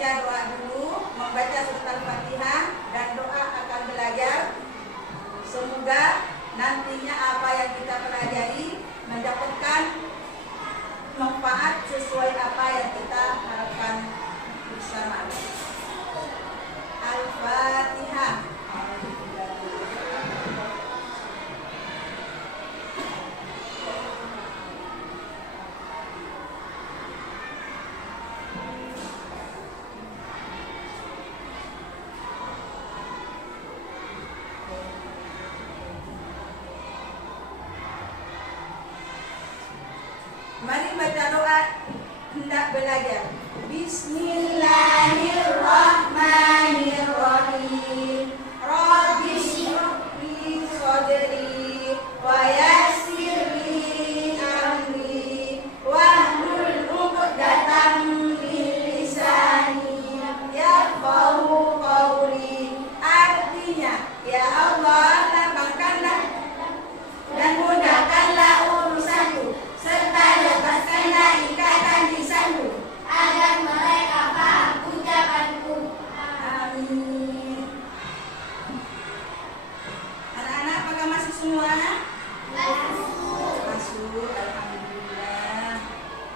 membaca doa dulu, membaca surat Al-Fatihah dan doa akan belajar. Semoga nantinya apa yang kita pelajari mendapatkan manfaat sesuai apa yang kita harapkan bersama. Al-Fatihah. Mari baca doa hendak belajar. Bismillahirrahmanirrahim. Rabbi shrah li sadri wa yassir li amri wahlul 'uqdatam min lisani yafqahu qawli. Artinya, ya Allah, lapangkanlah dan mudahkanlah urusanku serta lepaskanlah ikatan lisanku agar mereka paham ucapanku. Amin. Anak-anak apakah masuk semua? Masuk. Alhamdulillah.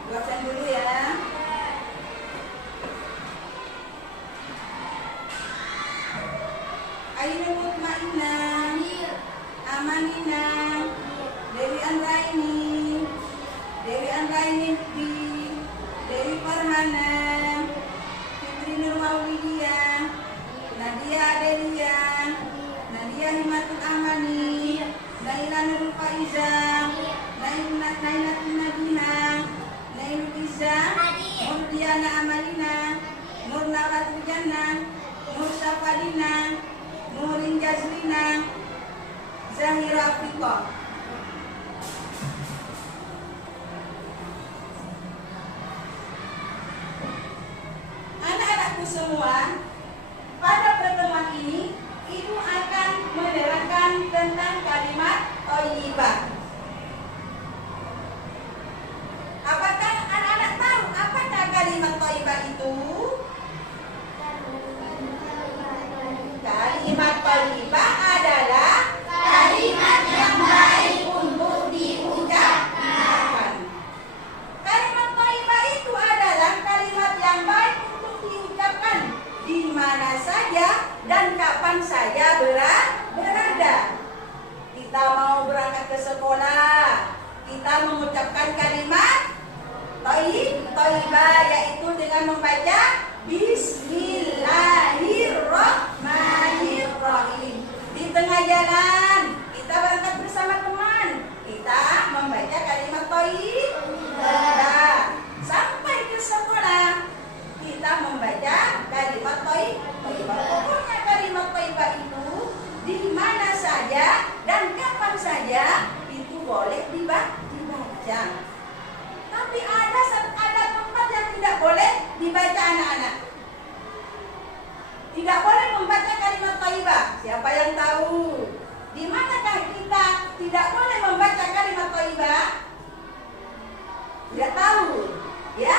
Doakan dulu ya. Aina mutmainnah, amanina, Dewi Anraini, Dewi Anraini, Dewi Farhana, Fitri Nur Maulidiyah, Nadia Adelia, Nadia Himatul Amani, Naila Nur Faiza, Naila Nadina, Nailul Iza, Murdiana Amalina, Nur Nawatul Jannah, Nur Safadina, Nurin Jazlina, Zahira Afiqah. Anak-anakku semua, pada pertemuan ini Ibu akan menerangkan tentang kalimat thayyibah. Apakah anak-anak tahu apakah kalimat thayyibah itu? Kalimat thayyibah adalah kalimat yang baik untuk diucapkan. Kalimat thayyibah itu adalah kalimat yang baik untuk diucapkan di mana saja dan kapan saja berada. Kita mau berangkat ke sekolah, kita mengucapkan kalimat thayyibah, yaitu dengan membaca Bismillahirrahmanirrahim. Di tengah jalan kita berangkat bersama teman, kita membaca kalimat thayyibah. Sampai ke sekolah kita membaca kalimat thayyibah. Pokoknya kalimat thayyibah itu di mana saja dan kapan saja itu boleh dibaca. Tapi ada tempat yang tidak boleh dibaca, anak-anak. Tidak boleh membaca kalimat thayyibah. Siapa yang tahu? Di manakah kita tidak boleh membaca kalimat thayyibah? Tidak tahu, ya?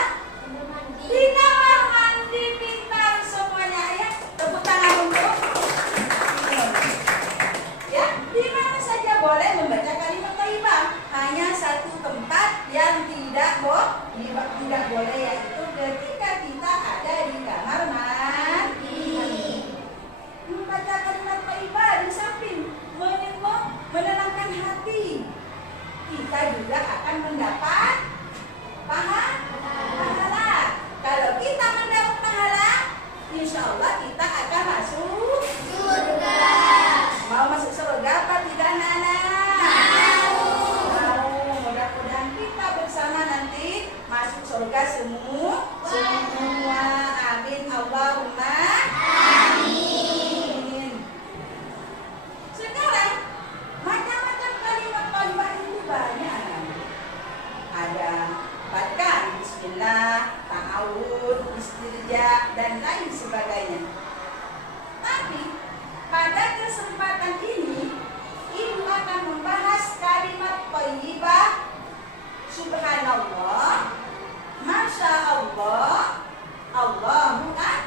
Di kamar mandi. Pintar semuanya, ya. Tepuk tangan untuk. Ya, di mana saja boleh membaca kalimat thayyibah. Hanya satu tempat yang tidak boleh, yaitu ketika kita ada di kamar mandi. Membaca kalimat thayyibah di samping menenangkan hati, kita juga akan mendapat pahala. Kalau kita mendapat pahala, insya Allah kita akan masuk surga. Mau masuk surga apa tidak, anak-anak? Mau. Mudah-mudahan kita bersama nanti masuk surga semua. Amin. Allahumma amin. Sekarang macam-macam kalimat thayyibah itu banyak. Ada fatkan, bismillah, ta'awud, istirja, dan lain sebagainya. Tapi pada kesempatan ini Ibu akan membahas kalimat thayyibah subhanallah, masya Allah, Allahu akbar.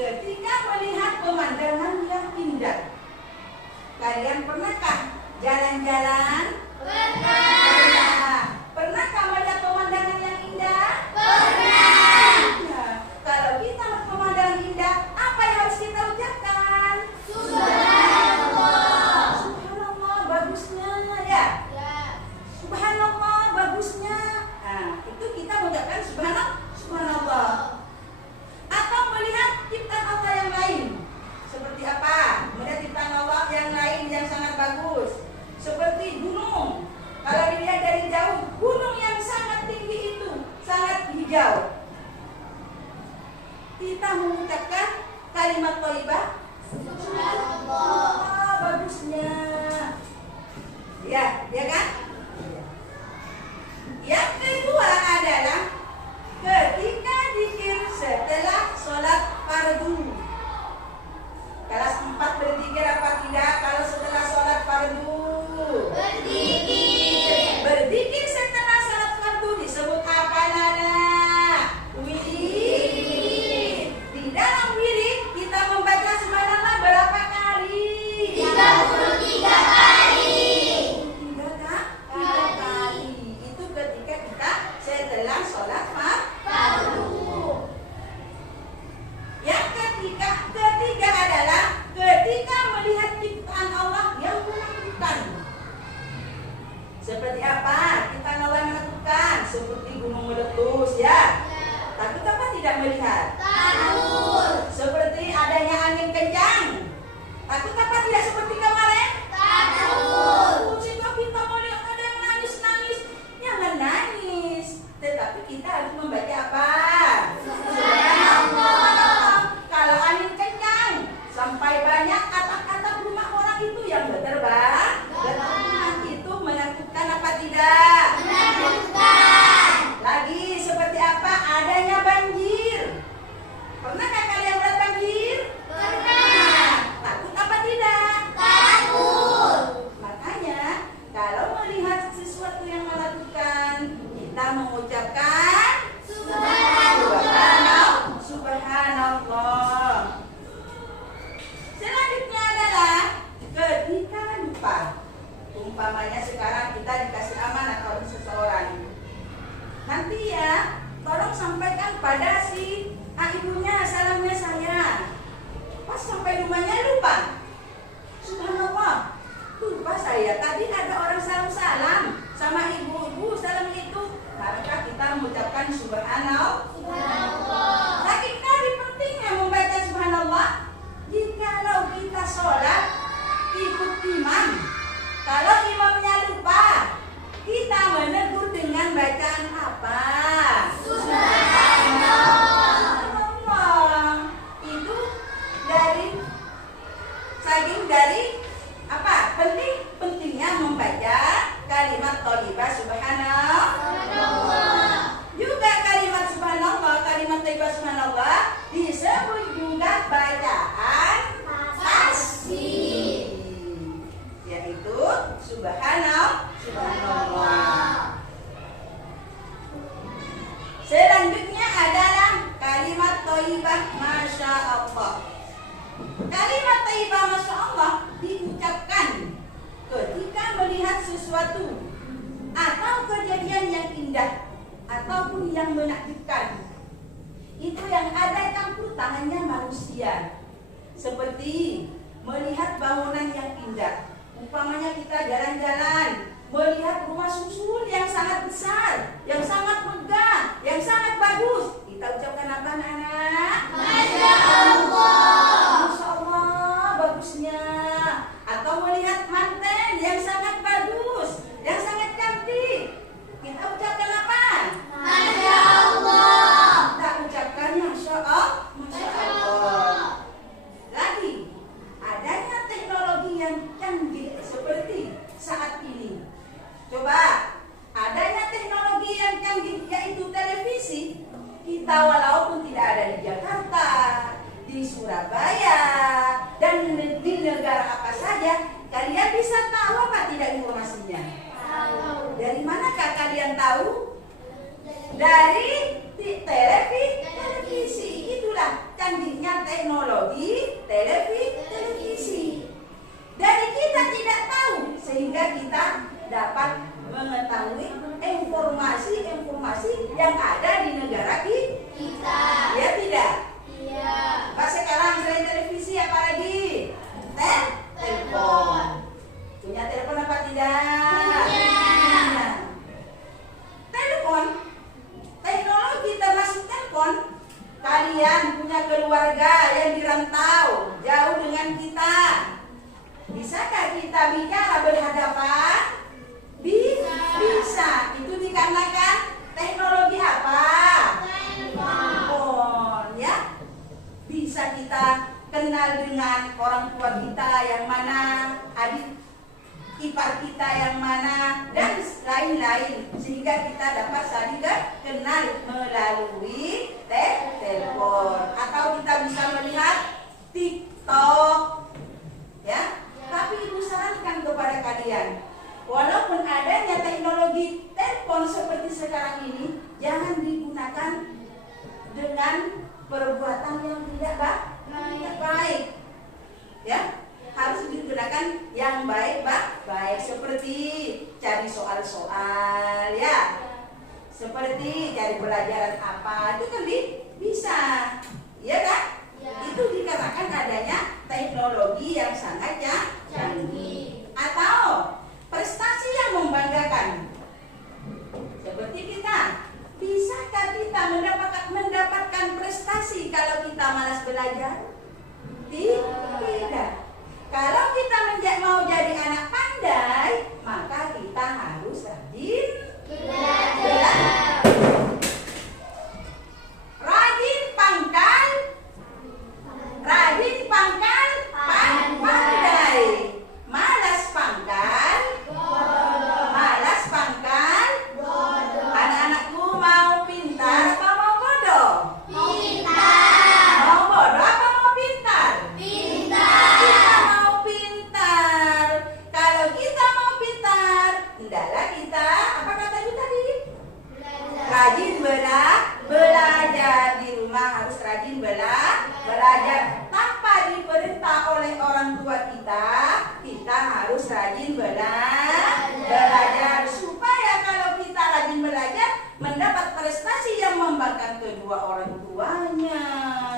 ketika melihat pemandangan yang indah. Kalian pernahkah jalan-jalan? Pernah. Pernahkah melihat pemandangan yang indah? Pernah. Nah, kalau kita melihat pemandangan indah, apa yang harus kita ucapkan? Subhanallah. Subhanallah, bagusnya ya. Subhanallah, bagusnya. Nah, itu kita mengucapkan subhanallah. Atau melihat ciptaan Allah yang lain. Seperti apa? Melihat ciptaan Allah yang lain yang sangat bagus. Seperti gunung. Kalau dilihat dari jauh, gunung yang sangat tinggi itu, sangat hijau. Kita mengucapkan kalimat thayyibah. Subhanallah, bagusnya. Ya kan? Yang kedua adalah ketika zikir setelah sholat fardu. Kelas 4 berzikir apa tidak kalau setelah sholat fardu? Berzikir setelah sholat fardu disebut apa, Nana? Wirid. Di dalam wirid kita membaca subhanallah berapa kali? 33 kali. 3 kali. Itu ketika kita setelah sholat fardu. Yang ketiga adalah ketika melihat ciptaan Allah yang menakutkan. Seperti apa? Ciptaan Allah yang menakutkan, seperti gunung meletus ya. Takut apa tidak melihat? Takut. Seperti adanya angin kencang. Takut apa tidak seperti kemarin? Takut. Jika kita melihat ada yang nangis, jangan nangis. Tetapi kita harus membaca apa? Kalau angin kencang sampai banyak atap-atap rumah orang itu yang berterbang, itu menakutkan apa tidak? Menakutkan. Lagi seperti apa? Adanya banjir. Pernahkah kalian melihat banjir? Pernah. Takut apa tidak? Takut. Makanya kalau melihat sesuatu yang menakutkan, kita mengucapkan Subhanallah. Selanjutnya adalah ketika lupa. Umpamanya sekarang kita dikasih amanah oleh seseorang. Nanti ya, tolong sampaikan pada si ibunya salamnya saya. Pas sampai rumahnya lupa. Subhanallah, lupa saya. Tadi ada orang salam-salam sama ibu salam itu. Maka kita mengucapkan subhanallah. Saking dari pentingnya membaca subhanallah. Jikalau kita sholat ikut imam, kalau imamnya lupa, kita menegur dengan bacaan apa? Subhanallah. Itu saking dari apa? Pentingnya membaca kalimat thayyibah subhanallah. Juga kalimat subhanallah, kalimat thayyibah subhanallah disebut juga bacaan tasbih, yaitu subhanallah. Selanjutnya adalah kalimat thayyibah masya Allah. Kalimat thayyibah masya Allah diucapkan ketika melihat sesuatu atau kejadian yang indah ataupun yang menakjubkan. Itu yang ada campur tangannya manusia. Seperti melihat bangunan yang indah. Umpamanya kita jalan-jalan, melihat rumah susun yang sangat besar, yang sangat megah, yang sangat bagus. Kita ucapkan apa, anak? Masya Allah. Masya Allah, bagusnya. Atau melihat manten yang sangat bagus, yang sangat cantik. Kita ucapkan apa? Masya Allah. Kita ucapkan Masya Allah. Masya Allah. Lagi, adanya teknologi yang canggih seperti saat ini. Coba, adanya teknologi yang canggih yaitu televisi. Kita walaupun tidak ada di Jakarta, di Surabaya, dan di negara apa saja, kalian bisa tahu apa tidak informasinya? Dari manakah kalian tahu? Dari televisi. Itulah canggihnya teknologi. teknologi televisi. Dari kita tidak tahu sehingga kita dapat mengetahui informasi-informasi yang ada di negara kita. Ya tidak? Iya. Pak, sekarang selain televisi apa lagi? Telepon. Punya telepon apa tidak? Punya. Telepon. Teknologi termasuk telepon. Kalian punya keluarga yang dirantau jauh dengan kita. Bisakah kita bicara berhadapan? Bisa. Itu dikarenakan teknologi apa? Telepon, ya. Bisa kita kenal dengan orang tua kita yang mana, adik ipar kita yang mana, dan lain-lain, sehingga kita dapat saling kenal melalui telepon. Atau kita bisa melihat TikTok, ya. Tapi ibu sarankan kepada kalian, walaupun adanya teknologi telepon seperti sekarang ini, jangan digunakan dengan perbuatan yang tidak baik, ya. Harus digunakan yang baik, seperti cari soal-soal, ya. Seperti cari pelajaran apa, itu kan bisa, ya kan? Itu dikarenakan adanya teknologi yang sangat canggih. Atau prestasi yang membanggakan, seperti kita. Bisakah kita mendapatkan prestasi kalau kita malas belajar? Tidak. Kalau kita mau jadi anak pandai, maka kita harus rajin belajar. Rajin pangkal pandai. Malas pangkal bodoh. Anak-anakku mau pintar apa mau bodoh? Pintar. Mau bodoh apa mau pintar? Pintar. Kita mau pintar. Kalau kita mau pintar, hendaklah kita, apa kata ibu tadi? Rajin belajar. Di rumah harus rajin belajar. Tanpa diperintah oleh orang tua kita harus rajin belajar. Supaya kalau kita rajin belajar, mendapat prestasi yang membanggakan kedua orang tuanya,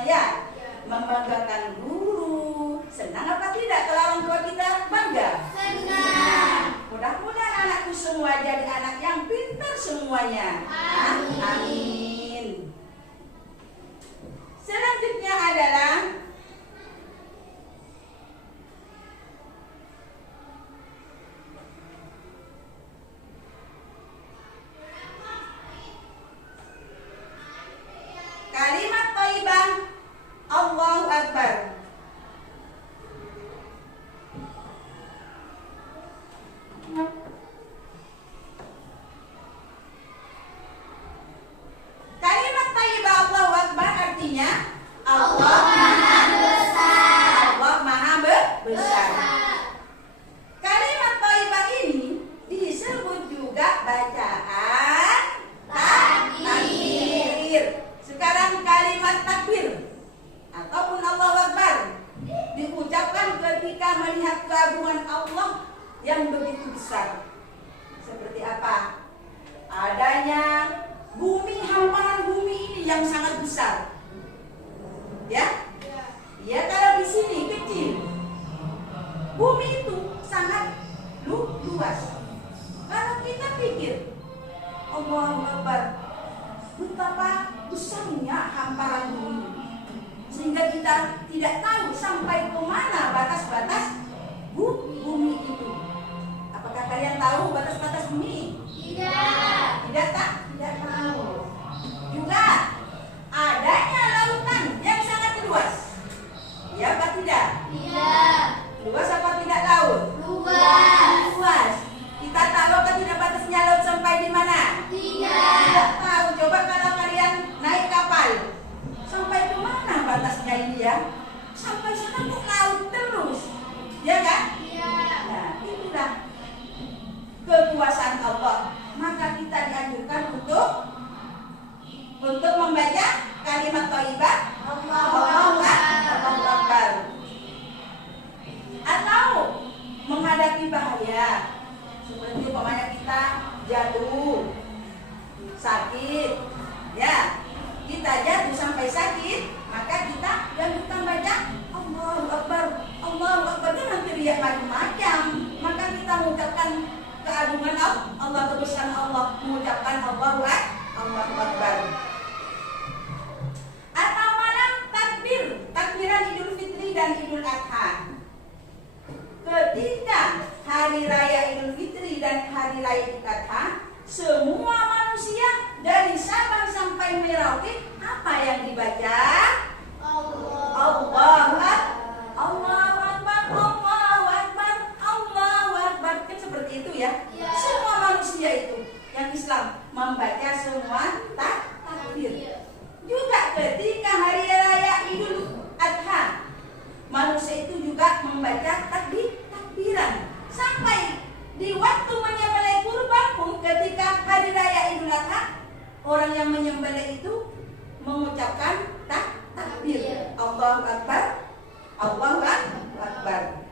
ya. Membanggakan guru. Senang apa tidak kalau orang tua kita bangga? Senang. Mudah-mudahan anakku semua jadi anak yang pintar semuanya. Amin. Selanjutnya adalah kalimat thayyibah, Allahu Akbar. Kalimat thayyibah Allahu Akbar artinya Allah Maha Besar. Allah Maha Besar. Kalimat thayyibah ini disebut juga bacaan takbir. Sekarang kalimat takbir ataupun Allahu Akbar diucapkan ketika melihat keagungan Allah yang begitu besar. Seperti apa? Adanya bumi, hamparan bumi ini yang sangat besar. Ya? Ya, kalau di sini kecil. Bumi itu sangat luas. Kalau kita pikir, Allahu Akbar, betapa besarnya hamparan bumi, sehingga kita tidak tahu sampai kemana batas-batas bumi itu. Apakah kalian tahu batas-batas bumi? Tidak tahu. Juga adanya lautan yang sangat luas. Ya apa tidak? Iya. Luas apa tidak laut? Luas. Kita tahu apa tidak batasnya laut sampai di mana? Tidak tahu. Coba kalau kalian naik kapal, sampai ke mana batasnya ini ya? Sampai sana kok laut terus. Ya kan? Iya. Nah, itulah kekuasaan Allah. Maka kita dianjurkan untuk membaca kalimat thayyibah Allahu Akbar. hari raya Idul Fitri dan hari raya Idul Adha, semua manusia dari Sabang sampai Merauke apa yang dibaca? Allahu Akbar, Allahu Akbar, Allahu Akbar, Allahu Akbar. Kan seperti itu ya? Semua manusia itu yang Islam membaca semua takbir. Juga ketika hari raya Idul Adha, manusia itu juga membaca takbiran. Sampai di waktu menyembelih kurban pun ketika hari raya Idul Adha, orang yang menyembelih itu mengucapkan takbir. Allahu Akbar, Allahu Akbar.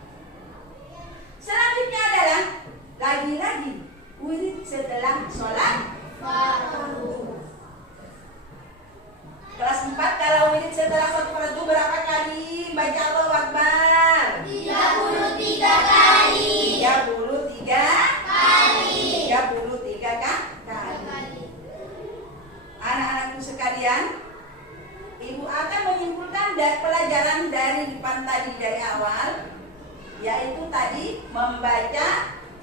Selanjutnya adalah lagi-lagi wirid setelah sholat fardu. Kelas 4 kalau wirid setelah sholat fardu berapa kali baca Allahu Akbar? 33 kali. 33 kali. 33 kali. Anak-anakku sekalian, Ibu akan menyimpulkan pelajaran dari depan tadi dari awal, yaitu tadi membaca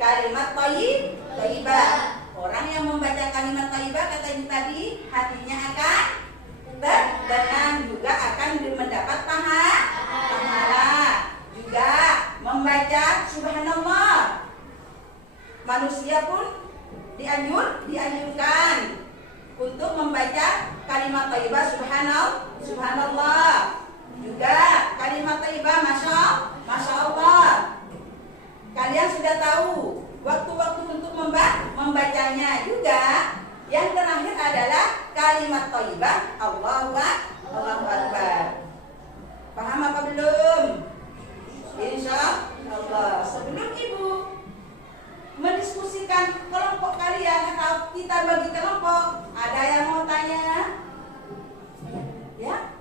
kalimat thayyibah. Orang yang membaca kalimat thayyibah kata Ibu tadi, hatinya akan tenang, juga akan mendapat pahala. Juga membaca subhanallah. Manusia pun dianjurkan untuk membaca kalimat thayyibah subhanallah. Juga kalimat thayyibah masya Allah. Kalian sudah tahu waktu-waktu untuk membacanya. Juga yang terakhir adalah kalimat thayyibah Allahu Akbar. Paham apa belum? Insya Allah. Sebelum Ibu mendiskusikan kelompok kalian atau kita bagi kelompok, ada yang mau tanya? Ya?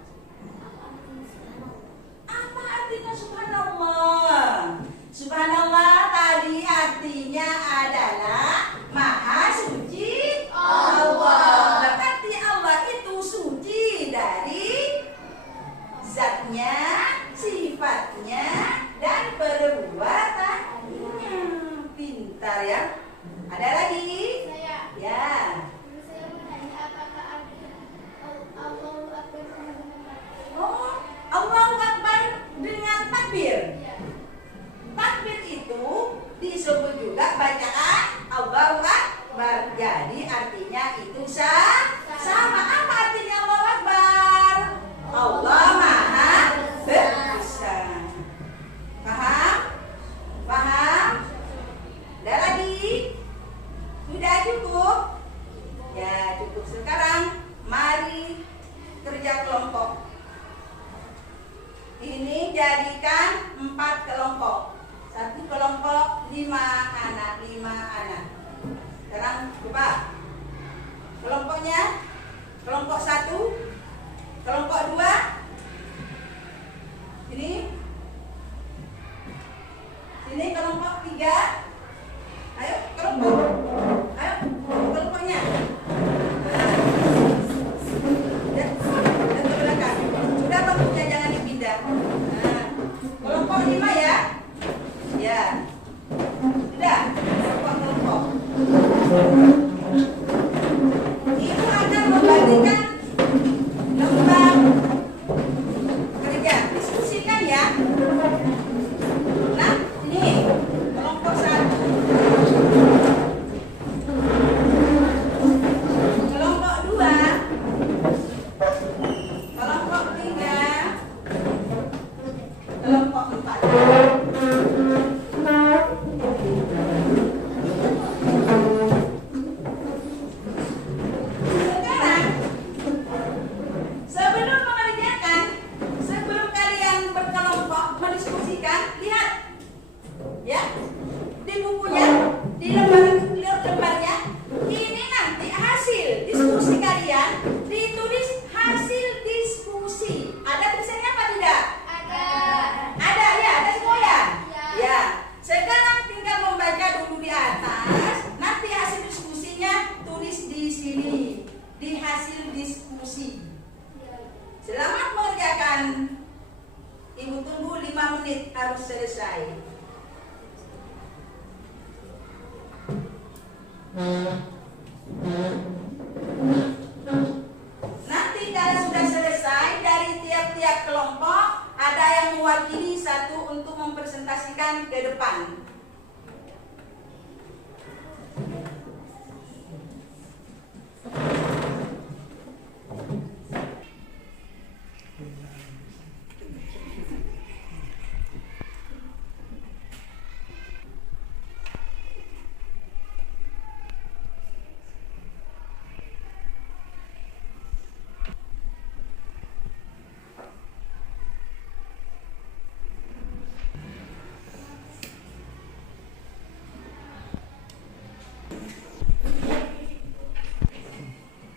Apa artinya subhanallah? Subhanallah tadi artinya adalah Maha Suci Allah. Berarti Allah itu suci dari zatnya, sifatnya, dan perbuatannya. Pintar ya. Ada lagi? Saya. Ya. Saya mau nanya apakah artinya Allahu Akbar sama dengan takbir? Oh, Allahu Akbar dengan takbir. Ya. Takbir itu disebut juga bacaan Allahu Akbar. Jadi artinya itu sama. Apa artinya Allahu Akbar? Allah Maha Besar. Paham? Paham? Ada lagi? Sudah cukup? Ya cukup. Sekarang mari kerja kelompok. Ini jadikan 4 kelompok. Satu kelompok 5 anak. Sekarang coba kelompoknya. Kelompok 1, kelompok 2. Ini kelompok 3. Ayo kelompoknya. Dan ke belakang. Sudah bangkunya jangan dipindah. Nah, kelompok 5 ya. Ya. Sudah. Kelompok. Ibu akan membagikan lembar kerja. Diskusikan ya. Nah, ini kelompok 1. Kelompok 2. Kelompok 3. Kelompok 4. Sekarang sebelum kalian berkelompok mendiskusikan, lihat ya di bukunya, di lembarnya. Ini nanti hasil diskusi kalian, ditulis hasil diskusi. Ada tulisannya apa tidak? Ada ya, ada semua ya. Ya. Sekarang tinggal membaca dulu di atas. Nanti hasil diskusinya tulis di sini, di hasil diskusi. Selamat mengerjakan. Ibu tunggu 5 menit harus selesai. Nanti kalau sudah selesai dari tiap-tiap kelompok ada yang mewakili satu untuk mempresentasikan ke depan.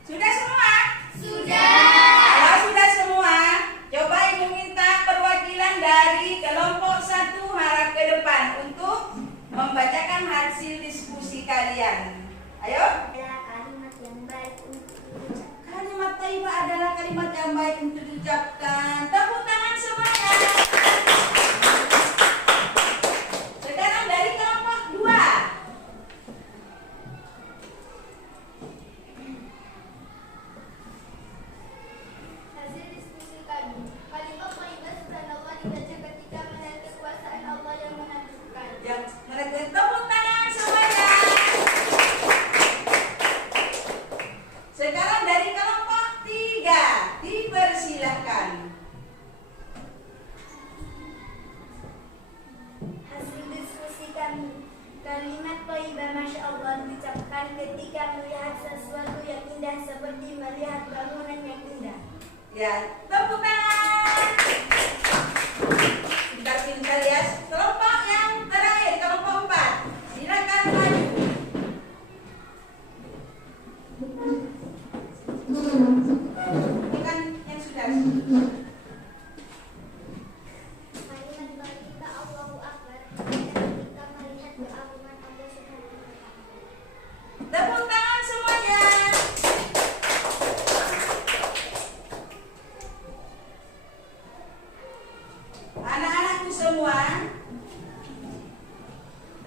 Sudah semua? Kalau sudah semua, coba Ibu minta perwakilan dari kelompok 1 harap ke depan untuk membacakan hasil diskusi kalian. Ayo. Adalah kalimat yang baik untuk diucapkan. Kalimat thayyibah adalah kalimat yang baik untuk diucapkan. Tepuk tangan semuanya. Sekarang dari kelompok 2. Hasil diskusi kami. Kalimat thayyibah subhanallah dibaca ketika melihat kekuasaan Allah yang menakjubkan. Yang menegak tepuk tangan semuanya. Sekarang dari kelompok 3 dipersilahkan. Hasil diskusi kami. Kalimat thayyibah masya Allah diucapkan ketika melihat sesuatu yang indah seperti melihat bangunan yang indah. Ya, tepuk tangan. Pintar-pintar ya. Kelompok yang terakhir, kelompok 4. Silakan maju. Bukan yang sudah. Kalimat thayyibah Allahu Akbar ketika melihat keagungan Allah Subhanahu wa taala. Tepuk tangan semuanya. Anak-anakku semua,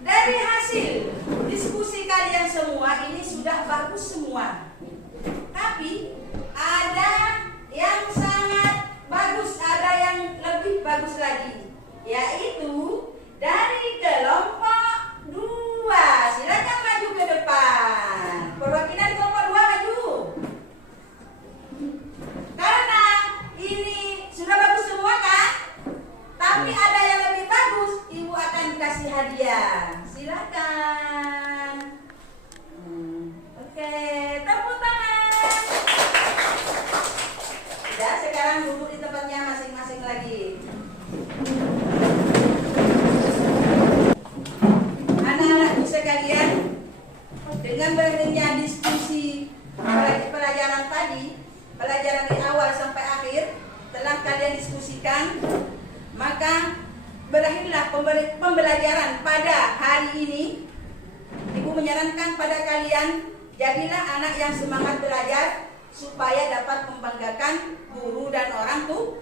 dari hasil diskusi kalian semua ini sudah bagus semua. Tapi ada yang sangat bagus, ada yang lebih bagus lagi, yaitu dari kelompok 2. Silakan maju ke depan. Perwakilan kelompok 2 maju. Karena ini sudah bagus semua kan? Tapi ada yang lebih bagus, Ibu akan kasih hadiah. Silakan. Oke, tepuk tangan. Sudah, sekarang duduk di tempatnya masing-masing lagi. Anak-anakku sekalian, dengan berhentinya diskusi pelajaran tadi, pelajaran dari awal sampai akhir telah kalian diskusikan, maka berakhirlah pembelajaran pada hari ini. Ibu menyarankan pada kalian, jadilah anak yang semangat belajar supaya dapat membanggakan guru dan orang tua.